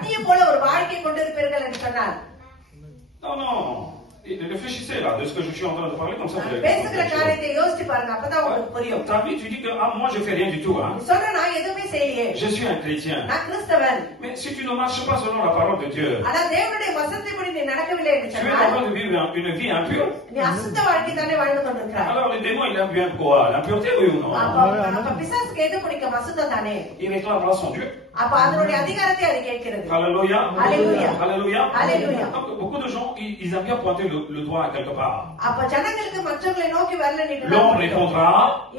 கத்தியை போல ஒரு வாழ்க்கை கொண்டிருப்பீர்கள் என்று சொன்னார். Non, non. Réfléchissez là de ce que je suis en train de parler comme ça. பேசுகிற காரியத்தை யோசிச்சு பாருங்க, அப்பதான் உங்களுக்கு புரியும். Ta vie, tu dis que moi je fais rien du tout. Hein. சொன்ன நான் எதுவுமே செய்யலையே. Je suis un chrétien. நான் கிறிஸ்தவன். Mais si tu ne marches pas selon la parole de Dieu, ஆனா தேவனுடைய வசனத்தின்படி நீ நடக்கவில்லை என்று tu es en சொன்னால் train de vivre une vie impure. நீ அசுத்த வாழ்க்கை தானே வாழ்ந்து கொண்டிருக்கிறாய். Alors les démons, ils aiment bien quoi? L'impureté, oui ou non? அப்ப பிசாசுக்கு எது பிடிக்கும்? அசுத்தம் தானே. Il réclamera son Dieu. அப்ப அதனுடைய அதிகாரத்தை அது கேட்கிறது. Alléluia. Alléluia. Alléluia. Alléluia. Donc beaucoup de gens, ils aiment bien pointer le doigt quelque part. அப்ப ஜனங்களுக்கு மற்றவங்களை நோக்கி வரல நீங்க. L'homme répondra.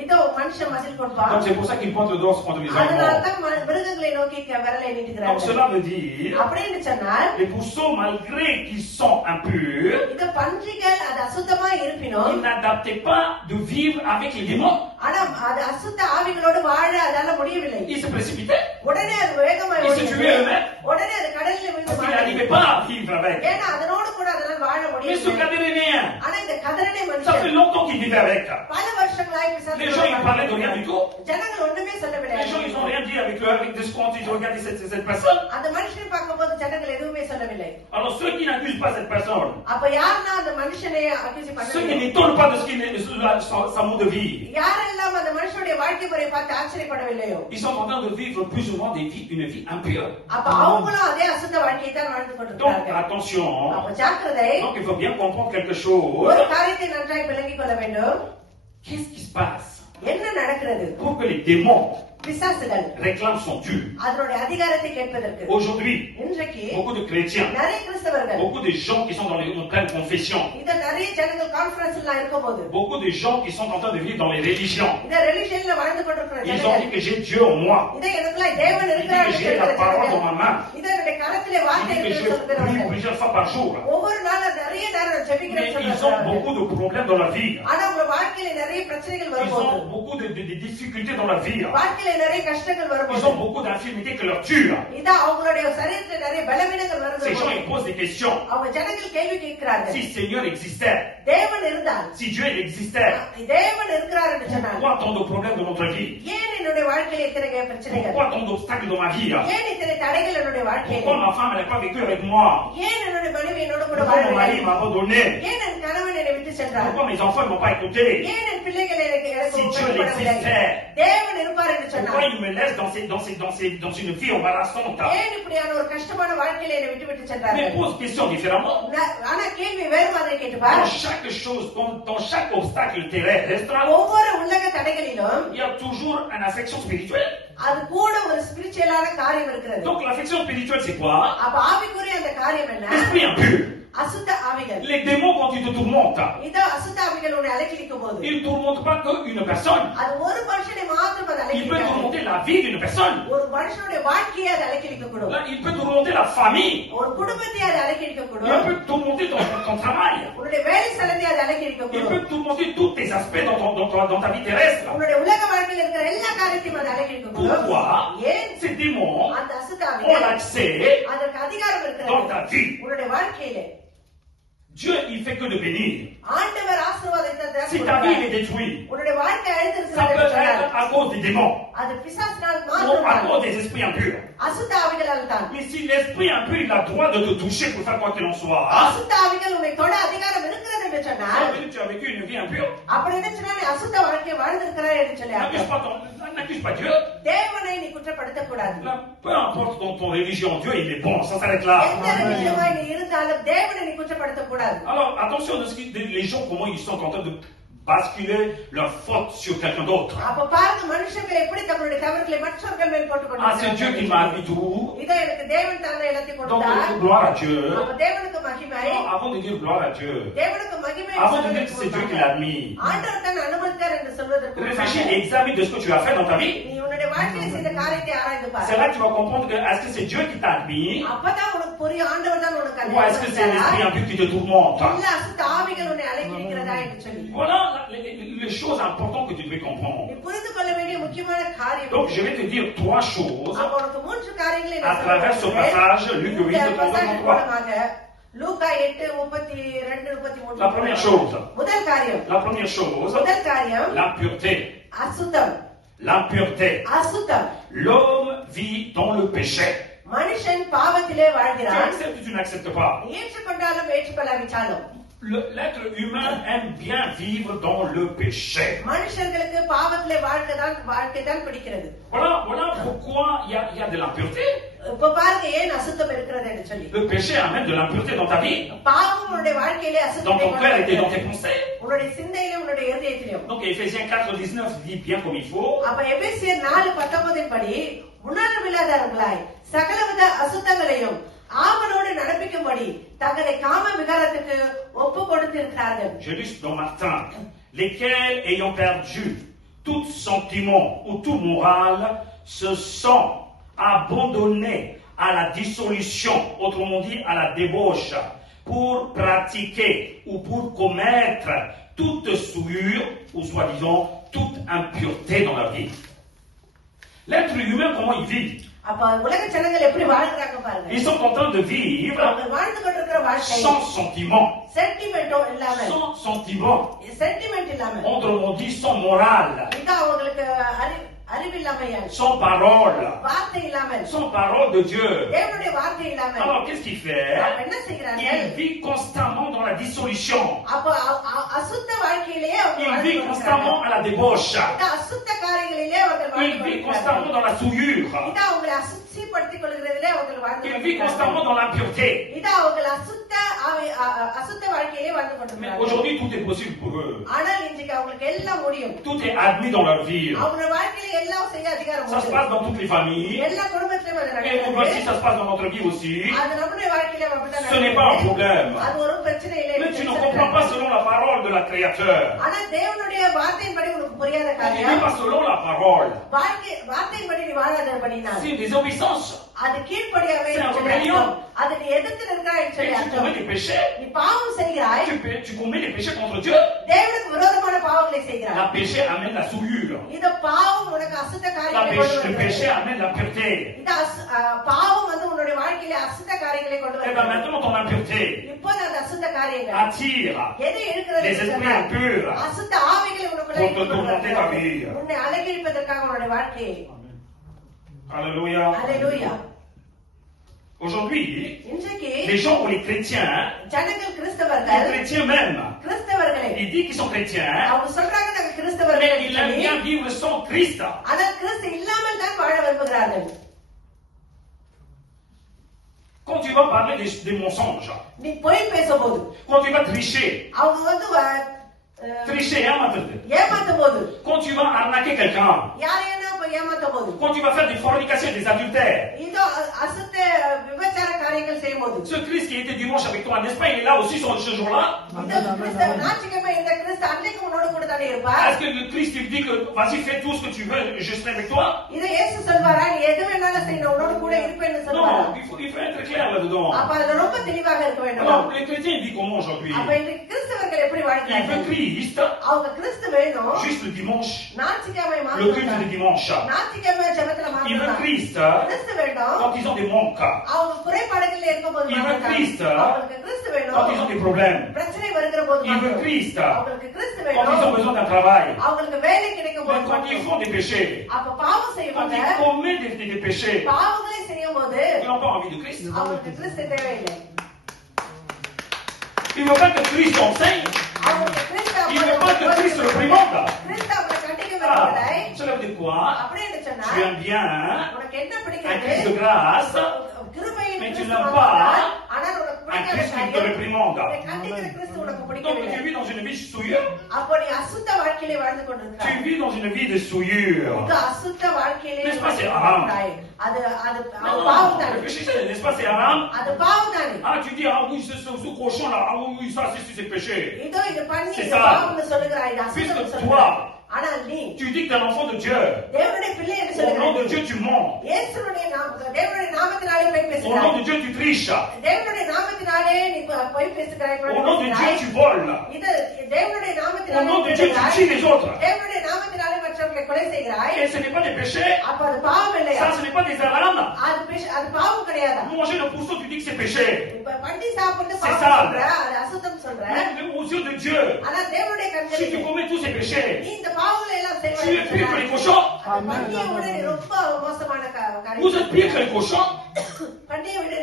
இதோ மனுஷன் பதில் கொடுப்பான். Donc c'est pour ça qu'il pointe le doigt contre les animaux. அதனால தான் மிருகங்களை நோக்கி வரல நீட்டுகிறார். Donc cela veut dire அப்படின்னு சொன்னால் les pourceaux, malgré qu'ils sont impurs, இந்த பன்றிகள் அது அசுத்தமா இருப்பினும் ils n'adaptaient pas de vivre avec les démons. ஆனா அது அசுத்த ஆவிகளோடு வாழ அதால முடியவில்லை. Ils se précipitaient. உடனே அது வேகமாய் ஓடியது. உடனே அது கடலில் விழுந்து Ils n'arrivaient pas à vivre avec. ஏன்னா அதனோடு கூட அதனால வாழ Mais ce முடியவில்லை. Gadérénien, ஆனா இந்த கதரனை ça fait மனுஷன் longtemps qu'ils vivaient avec. பல வருஷங்களாய் Les gens, ils parlaient de rien du tout. ஜனங்கள் ஒண்ணுமே சொல்லவில்லை. Les gens, ils n'ont rien dit avec eux, avec des comptes, ils ont regardé cette personne. அந்த மனுஷனை பார்க்கும்போது ஜனங்கள் எதுவுமே சொல்லவில்லை. Alors ceux qui n'accusent pas cette personne, அப்ப யாருன்னா அந்த மனுஷனை அக்யூஸ் ceux qui பண்ணல, n'étonnent pas de ce qu'il est, sa mode de vie, யாரெல்லாம் அந்த மனுஷனுடைய வாழ்க்கை முறையை பார்த்து ஆச்சரியப்படவில்லையோ ils sont en train de vivre plus ou moins une vie impure. அப்ப அவங்களும் அதே அசுத்த வாழ்க்கையை தான் வாழ்ந்து Donc கொண்டிருக்கிறார்கள். attention, அப்ப ஜாக்கிரதை. donc il faut bien comprendre quelque chose. ஒரு காரியத்தை நன்றாய் விளங்கிக் கொள்ள வேண்டும். Qu'est-ce qui se passe என்ன நடக்கிறது? pour que les démons பிசாசுகள் réclament son Dieu? அதனுடைய அதிகாரத்தை கேட்பதற்கு Aujourd'hui, இன்றைக்கு beaucoup de chrétiens, நிறைய கிறிஸ்தவர்கள், beaucoup de gens qui sont dans les pleines confessions, இத நிறைய ஜனங்கள் கான்ஃபரன்ஸ்ல இருக்கும்போது beaucoup de gens qui sont en train de vivre dans les religions, இந்த ரிலிஜன்ல வாழ்ந்து கொண்டிருக்கிற ils ont ஜனங்கள் dit que j'ai Dieu en moi, இத எனக்குள்ள தேவன் ils இருக்கிறார் disent que என்று j'ai la parole dans சொல்கிறார்கள். ma main, இத என்னுடைய கரத்திலே ils வார்த்தை disent que இருக்கிறது je prie சொல்கிறார்கள். plusieurs fois par jour. ஒவ்வொரு நாளும் நிறைய நேரம் Mais ஜெபிக்கிறேன்னு ils ont சொல்றாங்க. beaucoup de problèmes dans la vie. ஆனா உங்க வாழ்க்கையில நிறைய பிரச்சனைகள் Ils வரும்போது, ont beaucoup de difficultés dans la vie. வாழ்க்கையில நிறைய கஷ்டங்கள் Ils வரும்போது, ont beaucoup d'infirmités que leur tuent. இதான் அவங்களுடைய சரீரத்துல நிறைய பலவீனங்கள் Ces gens, வரும்போது ils posent des questions. அவங்க ஜனங்கள் கேள்வி கேட்கிறார்கள். Si le Seigneur existait, தேவன் இருந்தால், si Dieu il existait, தேவன் இருக்கிறார் என்று சொன்னார், pourquoi tant de problèmes dans notre vie? ஏன் என்னுடைய வாழ்க்கையில இத்தனை பிரச்சனைகள், Pourquoi tant d'obstacles dans ma vie? ஏன் இத்தனை தடைகள் என்னுடைய வாழ்க்கையில, Pourquoi ma femme n'a pas vécu avec moi? ஏன் என்னுடைய மனைவி என்னோட கூட Pourquoi mon mari வாழவில்லை, m'a abandonné? ஏன் என் கணவன் என்னை விட்டு சென்றார், Pourquoi mes enfants ne m'ont pas écouté? ஏன் என் பிள்ளைகள் எனக்கு Si Dieu ஒப்புக்கொள்ளவில்லை, existait, தேவன் இருப்பார் என்று pourquoi சொன்னார், il me laisse dans une vie embarrassante? ஏன் இப்படியான ஒரு கஷ்டமான வாழ்க்கையில என்னை விட்டு விட்டு Mais சென்றார்கள். pose question différemment. ஆனா கேள்வி வேறு மாதிரி கேட்டுப்பார். Dans chaque chose, dans chaque obstacle terrestre, ஒவ்வொரு உலக தடைகளிலும் il y a toujours une affection spirituelle. அது கூட ஒரு ஸ்பிரிச்சுவலான காரியம் இருக்கிறது. Donc l'affection spirituelle, c'est quoi? அப்ப ஆவிக்குரிய அந்த காரியம் என்ன? L'esprit impur. அசுத்த ஆவிகள். Les démons, quand ils te tourmentent, இத அசுத்த ஆவிகள் உன்னை அலைக்கழிக்கும் போது, ils ne tourmentent pas qu'une personne. அது ஒரு மனுஷனை மாத்திரம் அது Il peut அலைக்கழிக்காது. tourmenter la vie d'une personne. ஒரு மனுஷனுடைய வாழ்க்கையை அது அலைக்கழிக்கக்கூடும். Là, il peut tourmenter la famille. ஒரு குடும்பத்தை அது Il அலைக்கழிக்கக்கூடும். peut tourmenter ton travail. உன்னுடைய வேலை ஸ்தலத்தை அது Il அலைக்கழிக்கக்கூடும். peut tourmenter tous tes aspects dans ta vie terrestre. உன்னுடைய உலக வாழ்க்கையில் இருக்கிற எல்லா காரியத்தையும் அது அலைக்கழிக்கக்கூடும். Pourquoi? ஏன்? Ces démons அந்த அசுத்த ont ஆவிகள் l'accès அதற்கு அதிகாரம் dans இருக்கிறது ta vie. உன்னுடைய வாழ்க்கையிலே. Dieu, il fait que de bénir. ஆண்டவர் ஆசீர்வாதத்தை தான் Si ta vie கொடுக்கிறார். est détruite, உன்னுடைய வாழ்க்கை ça peut அழிந்திருக்கிறது être à cause des démons அது பிசாசினால் ou à மாத்திரம் cause des esprits impurs. அசுத்த ஆவிகளால் தான். Mais si l'esprit impur, il a le droit de te toucher pour faire quoi qu'il en soit, அசுத்த ஆவிகள் உன்னை தொட அதிகாரம் இருக்கிறது என்று ça சொன்னால், veut dire que tu as vécu une vie impure. அப்படி இருந்துச்சுன்னா நீ அசுத்த வாழ்க்கையை வாழ்ந்திருக்கிறாய் என்று சொல்லி அர்த்தம். N'accuse pas Dieu. தேவனை நீ குற்றப்படுத்த கூடாது. Là, peu importe ton religion, Dieu, il est bon, ça s'arrête là. எந்த நிமிஷமாய் நீ இருந்தாலும் தேவனை நீ குற்றப்படுத்த கூடாது. Alors, attention de les gens, comment ils sont en train de basculer leur faute sur quelqu'un d'autre. அப்ப பாருங்க மனுஷர்கள் எப்படி தங்களுடைய தவறுகளை மற்றவர்கள் மேல் போட்டுக் Ah, c'est Dieu qui m'a mis tout. இதை எனக்கு தேவன் தானே எல்லாத்தையும் Donc, கொடுத்தார். gloire à Dieu. அப்ப தேவனுக்கு மகிமை, Non, avant de dire gloire à Dieu, தேவனுக்கு மகிமை avant de dire que c'est Dieu qui l'a mis, ஆண்டவர் தான் அனுமதித்தார் என்று சொல்வதற்கு réfléchis et examine de ce que tu as fait dans ta vie. நீ உன்னுடைய வாழ்க்கையில் செய்த காரியத்தை ஆராய்ந்து C'est பாரு. là que tu vas comprendre que est-ce que c'est Dieu qui t'a mis அப்பதான் உனக்கு புரியும் ஆண்டவர் தான் உனக்கு ou est-ce que c'est l'esprit impur qui te tourmente. இல்ல அசுத்த ஆவிகள் உன்னை அலைக்கிறதா என்று சொல்லி Voilà les choses importantes que tu devais comprendre. நீ புரிந்து கொள்ள வேண்டிய முக்கியமான காரியம். Donc, je vais te dire trois choses அப்ப உனக்கு மூன்று காரியங்களை à travers ce passage, Luc 8, இந்த 33. passage மூலமாக லூக்கா 8:32-33. La première chose, முதல் காரியம், la première chose, முதல் காரியம் l'impureté. அசுத்தம். L'impureté. அசுத்தம். L'homme vit dans le péché. மனுஷன் பாவத்திலே Tu வாழ்கிறான். acceptes ou tu n'acceptes pas? ஏற்றுக்கொண்டாலும் ஏற்றுக்கொள்ளாவிட்டாலும் L'être humain aime bien vivre dans le péché. மனுஷர்களுக்கு பாவத்திலே வாழ்க்கை தான் பிடிக்கிறது. Voilà pourquoi il y a de l'impureté. இப்ப பாருங்க ஏன் அசுத்தம் இருக்கிறது என்று சொல்லி. Le péché amène de l'impureté dans ta vie, பாவம் உன்னுடைய வாழ்க்கையிலே dans அசுத்தத்தை ton cœur et dans tes pensées. உன்னுடைய சிந்தையிலும் உன்னுடைய இருதயத்திலும். Donc Éphésiens 4:19 dit bien comme il faut. அப்ப எபேசியர் 4:19 படி உணர்வில்லாதவர்களாய் சகலவித அசுத்தங்களையும் ஆவலோடு நடப்பிக்கும்படி தங்களை காம விகாரத்துக்கு ஒப்பு கொடுத்திருக்கிறார்கள். Je lis dans Martin, lesquels ayant perdu tout sentiment ou tout moral se sont abandonnés à la dissolution, autrement dit à la débauche, pour pratiquer ou pour commettre toute souillure ou soi-disant toute impureté dans la vie. L'être humain, comment il vit? அப்ப உலக ஜனங்கள் எப்படி வாழ்றாங்க பாருங்க. Ils sont en train de vivre அவங்க வாழ்ந்து கொண்டிருக்கிற வாழ்க்கை sans sentiment. சென்டிமெண்டோ இல்லாம Sans sentiment. சென்டிமெண்ட் இல்லாம Autrement dit, sans morale. இது அவங்களுக்கு அறிவில்லாமையால் Sans parole. வார்த்தை இல்லாமல் Sans parole de Dieu. தேவனுடைய வார்த்தை இல்லாமல் Alors, qu'est-ce qu'il fait? அப்ப என்ன செய்யறாங்க? Il vit constamment dans la dissolution. அப்ப அசுத்த வாழ்க்கையிலேயே அவங்க Il வாழ்ந்து vit கொண்டிருக்கிறாங்க. constamment à la débauche. இந்த அசுத்த காரியங்களிலே அவர்கள் வாழ்ந்து Il vit கொண்டிருக்கிறார்கள். constamment dans la souillure. இது அவங்களை அசுத்தப்படுத்திக் கொள்கிறதிலே அவர்கள் வாழ்ந்து Il vit constamment dans l'impureté. இது அவர்கள் அசுத்த வாழ்க்கையிலே வாழ்ந்து Mais கொண்டிருக்கிறார்கள். aujourd'hui, tout est possible pour eux. ஆனால் இன்றைக்கு அவங்களுக்கு எல்லாம் முடியும். Tout est admis dans leur vie. அவங்க வாழ்க்கையில எல்லாம் செய்ய அதிகாரம் Ça se passe dans toutes les familles. எல்லா குடும்பத்திலும் அது Et nous voici, நடக்குது. ça se passe dans notre vie aussi. அது நம்முடைய வாழ்க்கையில அப்படிதான் Ce n'est pas un நடக்குது. problème. அது ஒரு பிரச்சனை இல்லை. Mais tu ne comprends pas selon la parole de la créateur. ஆனா தேவனுடைய வார்த்தையின்படி உனக்கு புரியாத Tu ne vis காரியம் pas selon la parole. வார்த்தையின்படி நீ வாழாதபடினால் C'est une désobéissance. அது கீழ்ப்படியாமை C'est un சொல்லி rébellion. அர்த்தம். அது நீ எதிர்த்து நிற்கிறாய் Et சொல்லி tu அர்த்தம். commets des péchés. நீ பாவம் செய்கிறாய், Tu commets des péchés contre Dieu. தேவனுக்கு விரோதமான பாவங்களை செய்கிறாய். Le péché amène la souillure. இந்த பாவம் உனக்கு அசுத்த காரியங்களை கொண்டு Le வருகிறது. péché amène la pureté. இந்த பாவம் வந்து உன்னுடைய வாழ்க்கையில அசுத்த காரியங்களை கொண்டு Et bien வருகிறது. maintenant, ton impureté இப்போது அந்த அசுத்த காரியங்கள் attire எதை இருக்கிறது les esprits impurs. அசுத்த ஆவிகளை உனக்குள்ள Pour te tourmenter ta vie. உன்னை அலங்கரிப்பதற்காக உன்னுடைய வாழ்க்கையை. Alléluia. அல்லேலூயா. Aujourd'hui, இன்றைக்கு les gens ou les chrétiens, ஜனங்கள் les கிறிஸ்தவர்கள் chrétiens même, கிறிஸ்தவர்களை ils disent qu'ils sont chrétiens, அவங்க சொல்றாங்க நாங்க கிறிஸ்தவர்கள் mais ils aiment bien vivre sans Christ. ஆனால் கிறிஸ்து இல்லாமல் தான் வாழ விரும்புகிறார்கள். Quand tu vas parler des mensonges, நீ பொய் பேசும்போது quand tu vas tricher, அவங்க வந்து tricher ஏமாத்துறது, ஏமாத்தும் போது quand tu vas arnaquer quelqu'un, யாரையான ஏமாத்தும் போது quand tu vas faire des fornications, des adultères, இதோ அசுத்த விபச்சார காரியங்கள் செய்யும் போது ce Christ qui était dimanche avec toi, n'est-ce pas, il est là aussi ce jour-là? ஞாயிற்றுக்கிழமை இந்த கிறிஸ்து அன்னைக்கு உன்னோட கூட தானே இருப்பார். Est-ce que le Christ il dit que vas-y fais tout ce que tu veux, je serai avec toi? இதை இயேசு சொல்வாரா நீ எது வேணாலும் செய்யணும் உன்னோட கூட இருப்பேன்னு சொல்வாரா? Non, il faut être clair là-dedans. அப்ப அதுல ரொம்ப தெளிவாக இருக்க வேண்டும். Alors, les chrétiens ils disent comment aujourd'hui? அப்ப இன்றைக்கு கிறிஸ்தவர்கள் எப்படி Il veut வாழ்கிறார்கள்? Christ அவங்க கிறிஸ்து வேணும் juste le dimanche, ஞாயிற்றுக்கிழமை le culte மாத்திரம் du dimanche. ஞாயிற்றுக்கிழமை ஜெபத்துல Il veut மாத்திரம் Christ கிறிஸ்து வேணும். quand ils ont des manques, அவங்க குறைபாடுகள்ல இருக்கும்போது Il veut மாத்திரம் Christ. அவங்களுக்கு கிறிஸ்து quand ils ont வேணும். des problèmes, பிரச்சனை வருகிற போது il veut மாத்திரம் Christ அவங்களுக்கு கிறிஸ்து quand ils ont வேணும். besoin d'un travail, அவங்களுக்கு வேலை கிடைக்கும் mais போது quand ils மாத்திரம். font des péchés, அப்ப பாவம் quand செய்வாங்க. ils commettent des péchés, பாவங்களை செய்யும் போது ils n'ont pas envie de Christ. அவங்களுக்கு கிறிஸ்து தேவையில்லை. Ils ne veulent pas que Christ enseigne. அவங்களுக்கு கிறிஸ்து Ils ne veulent pas que Christ le réprimande. கிறிஸ்து அவங்களை கண்டிக்க Ah, விரும்பவில்லை. cela veut dire quoi? அப்படின்னு சொன்னா Tu aimes bien உனக்கு என்ன un பிடிக்கிறது? Christ de grâce, கிருபையின் Mais tu கிறிஸ்து n'aimes வந்தால், pas ஆனால் உனக்கு un பிடிக்காத Christ qui te காரியம், réprimande. உன்னை கண்டிக்கிற கிறிஸ்து உனக்கு Donc பிடிக்கவில்லை. tu vis dans une vie souilleuse. அப்போ நீ அசுத்த வாழ்க்கையிலே வாழ்ந்து கொண்டிருக்கிறாய். Tu vis dans une vie de souillure. இது அசுத்த வாழ்க்கையிலே N'est-ce pas, c'est வாழ்ந்து haram. கொண்டிருக்கிறாய். அது அது அது Non, பாவம் தானே. réfléchissez, n'est-ce pas, c'est haram? அது பாவம் தானே. Ah, tu dis, ah oui, ce cochon là, ah oui, ça, c'est péché. இதோ இது பண்ணி C'est இது ça. பாவம்னு சொல்லுகிறாய், இது அசுத்தம்னு Puisque சொல்லுகிறாய். toi, ஆனால் நீ tu dis que tu es un enfant de Dieu. தேவனுடைய பிள்ளை என்று Au nom de சொல்லுகிறாய். Dieu, tu mens. இயேசுவுடைய தேவனுடைய நாமத்தினாலே பொய் Au nom பேசுகிறாய். de Dieu, tu triches. தேவனுடைய நாமத்தினாலே நீ பொய் பேசுகிறாய். Au nom de Dieu, tu voles. இது தேவனுடைய Au நாமத்தினாலே nom de Dieu, tu பேசுகிறாய். tues les autres. தேவனுடைய நாமத்தினாலே மற்றவர்களை மக்களை கொலை செய்கிறாய். Et ce n'est pas des péchés. அப்ப அது பாவம் இல்லையா? Ça, ce n'est pas des avanes. அது பாவம் கிடையாதா? Manger le pourceau, tu dis que c'est péché. இப்ப பண்டி சாப்பிட்டு C'est பாவம் sale. சொல்ற, அது அசுத்தம் சொல்ற. Mais aux yeux de Dieu, ஆனா தேவனுடைய si tu கண்களில் commets tous ces péchés, நீ இந்த பாவங்களை எல்லாம் tu es pire que les செய்வாய். cochons. பண்டியை விட நீ ரொம்ப மோசமான காரியம். Vous êtes pire que les cochons. பண்டியை விட நீ